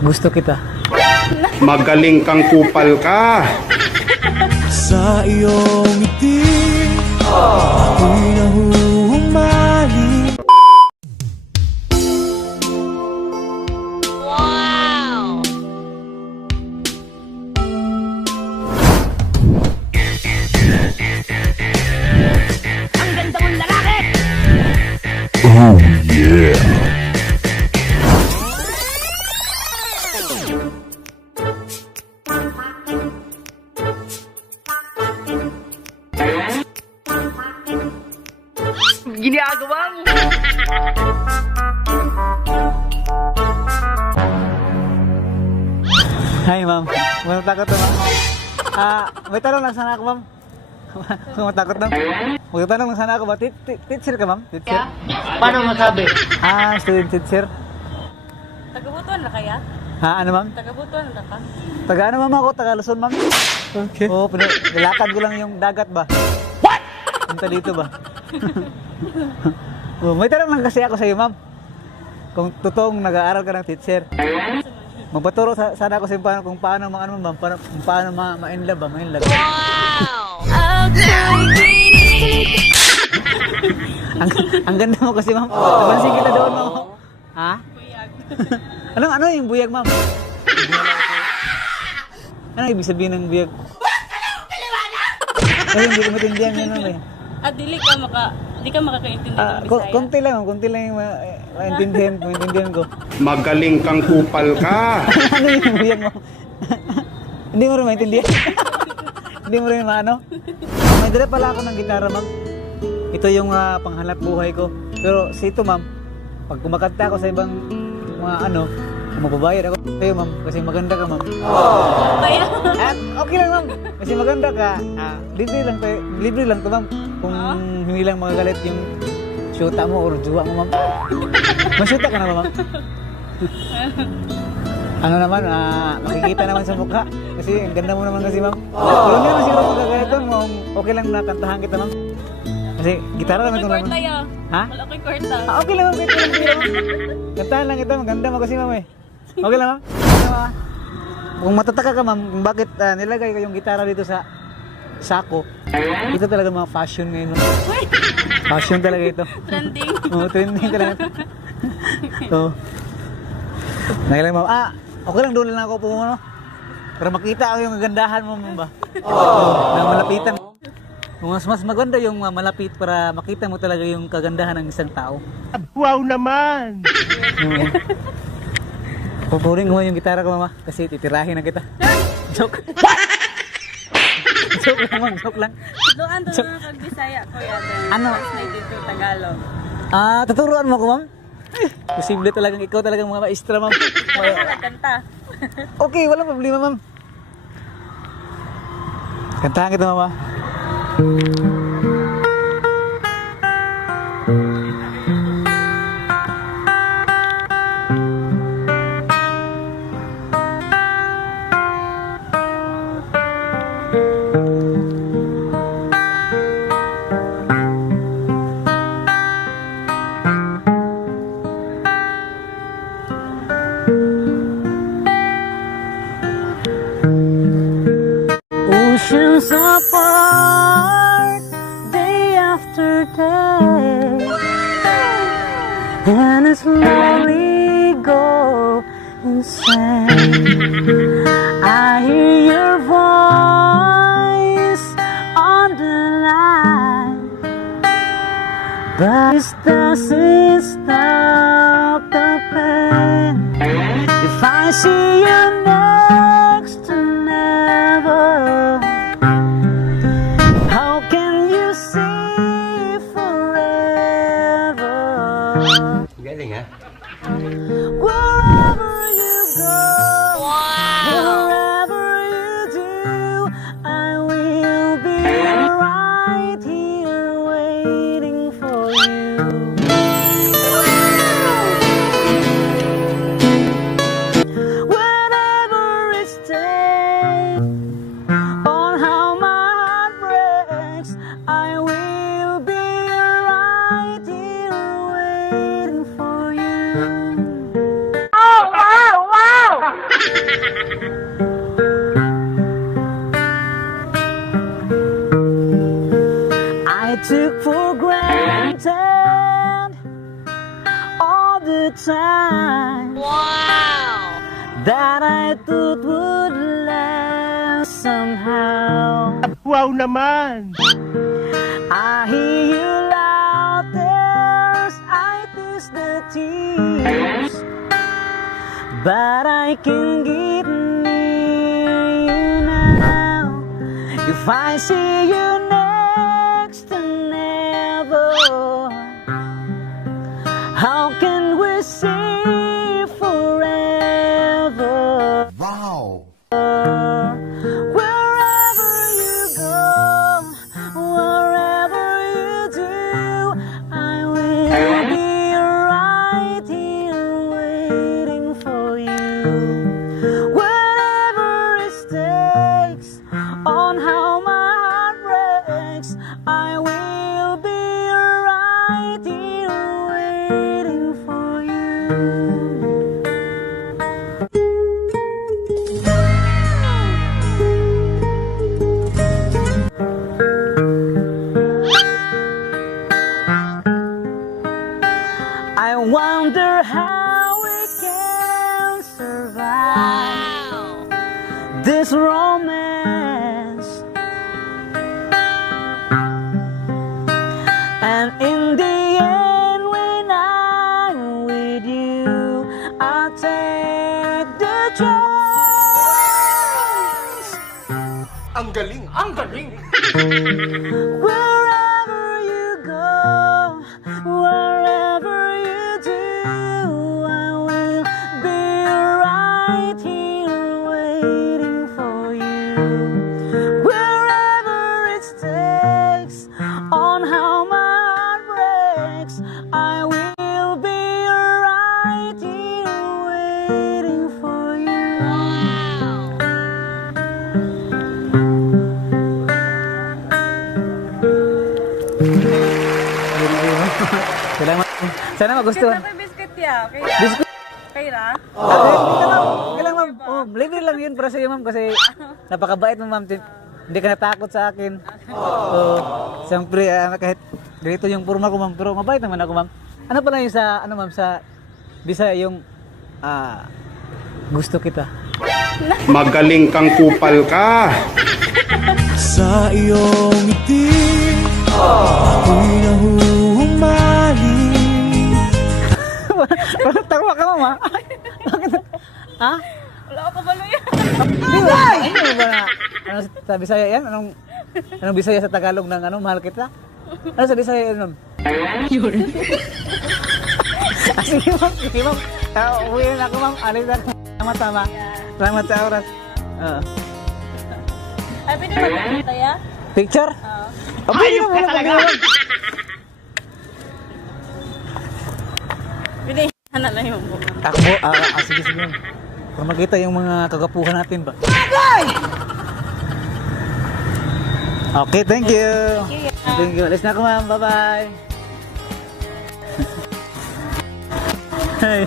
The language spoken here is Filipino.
Gusto kita. Magaling kang kupal ka. Sa iyong ngiti, ako'y nahuhumali. Wow! Ang ganda mong lalaki! Oh yeah. Ginagawa mo! Hi, ma'am. Matakot na, ma'am. May tanong lang sana ako, ma'am. Matakot na. Magtanong lang sana ako ba? Teacher ka, ma'am? Teacher? Paano masabi? Student teacher. Tagabutuan na kaya? Ano, ma'am? Tagabutuan na ka? Taga ano, ma'am? Ako, taga Luzon, ma'am. Okay. Oo, nilakad ko lang yung dagat ba? What? Punta dito ba? May tanong lang kasi ako sa iyo, ma'am. Kung totoong nag-aaral ka ng teacher, magpaturo sana ako sa iyo kung paano ano, ma'am, kung paano ma-inlove ba, ma-inlove. Wow! ang ganda mo kasi, ma'am. Napansin kita doon, ma'am. Ha? Buyag. Ano yung buyag, ma'am? Ano ibig sabihin ng buyag? Kasi hindi ko matindihan yun, ma'am, eh. At di ka makakaintindi ng Bisaya. Konti lang, ma'am. Konti lang yung maintindihan ko. Magaling kang kupal ka. Ano yung buyag, ma'am? Hindi mo rin maintindihan? Hindi mo rin maano? May dala pala ako ng gitara, ma'am. Ito yung panghanap buhay ko. Pero sito, ma'am, pag kumakanta ako sa ibang mga kung mababayad ako sa'yo, ma'am, kasi maganda ka, ma'am. Kaya? At okay lang, ma'am. Kasi maganda ka. Libre lang to, ma'am. Kung hindi lang magagalit yung syuta mo or juwa mo, ma'am. Masyuta ka naman, ma'am. Ano naman, makikita naman sa mukha. Kasi ang ganda mo naman kasi, ma'am. Pero hindi naman siguro magagalit doon, ma'am. Okay lang na kantahan kita, ma'am. Kasi gitara naman itong Wala laman. tayo. Ha? Wala ko'y kwarta. Okay lang, ma'am. Kahit walang pira, ma'am. Kantahan lang kita, maganda mo kasi, ma'am, eh. Okay lang, ma'am. Okay, ma'am. Kung matataka ka, ma'am, kung bakit nilagay ko yung gitara dito sa sako, ito talaga mga fashion ngayon. Fashion talaga ito. Trending. Oo, trending talaga. So, ngayon, ma'am. Okay lang, doon lang ako po, no? Para makita ko yung kagandahan mo, ma'am ba? Na malapitan. Mas maganda yung malapit para makita mo talaga yung kagandahan ng isang tao. Wow naman! Pupurin ko yung gitara ko, mama, kasi titirahin na kita. Joke. Joke lang, ma'am. Joke lang. Doon to mga pag-Bisaya ko yan. Ano? Translated to Tagalog. Tuturuan mo ko, ma'am? Posible talagang ikaw talagang mga maestra, ma'am. Kaya kanta. Okay, walang problema, ma'am. Kantahan kita, mama. Oceans apart, day after day, and I slowly go insane. I hear your voice on the line, but it doesn't stop the pain. If I see you next to never, how can you see forever? Galing ha? Wherever you go, wherever you do, I will be right here waiting for you. I thought would last somehow. Wow naman! I hear you loud, there's I taste the tears, but I can get near you now. If I see you next to never, how can we say forever? Wow! Wherever you go, wherever you do, I will be right here waiting for you. Whatever it takes, on how my heart breaks, I will be right here waiting for you. I wonder how we can survive this romance, and in the end, when I'm with you, I'll take the chance. Ang galing! Ang galing! Wherever you go, wherever you do, I will be right here waiting for you. Wherever it takes, on how my heart breaks, I will be right here waiting for you. Salamat. Sana magustuhan. Kita may biscuit ya. Kaya. Biscuit? Kaya. Hindi ka ma'am. Okay lang ma'am. Oh, libre lang yun para sa iyo ma'am kasi napakabait mo ma'am. Hindi ka natakot sa akin. Siyempre kahit ganito yung forma ko ma'am, pero mabait naman ako ma'am. Ano pala yung sa ano ma'am sa Bisaya yung gusto kita. Magaling kang kupal ka. Sa iyong ngiti ako'y nahuhumaling. Parang tawa ka ma'am ha? Bakit? Ha? Wala ako kabalo yan. Di ba? Ano ba na? Ano sa Bisaya yan? Anong Bisaya sa Tagalog ng ano, mahal kita? Ano sa Bisaya yan ma'am? Yun. Sige ma'am, sige ma'am. Uwi na ako ma'am. Alis na ako. Tama-tama. Salamat sa oras. Ay, pwede magkakita ya? Picture? Oo. Ayop ka talaga! Pwede, hana lang yung buka. Takbo. Sige, sige ma'am. Para makita yung mga kagapuhan natin ba? Okay, thank you. Thank you. Alis na ako ma'am. Bye-bye. Hey.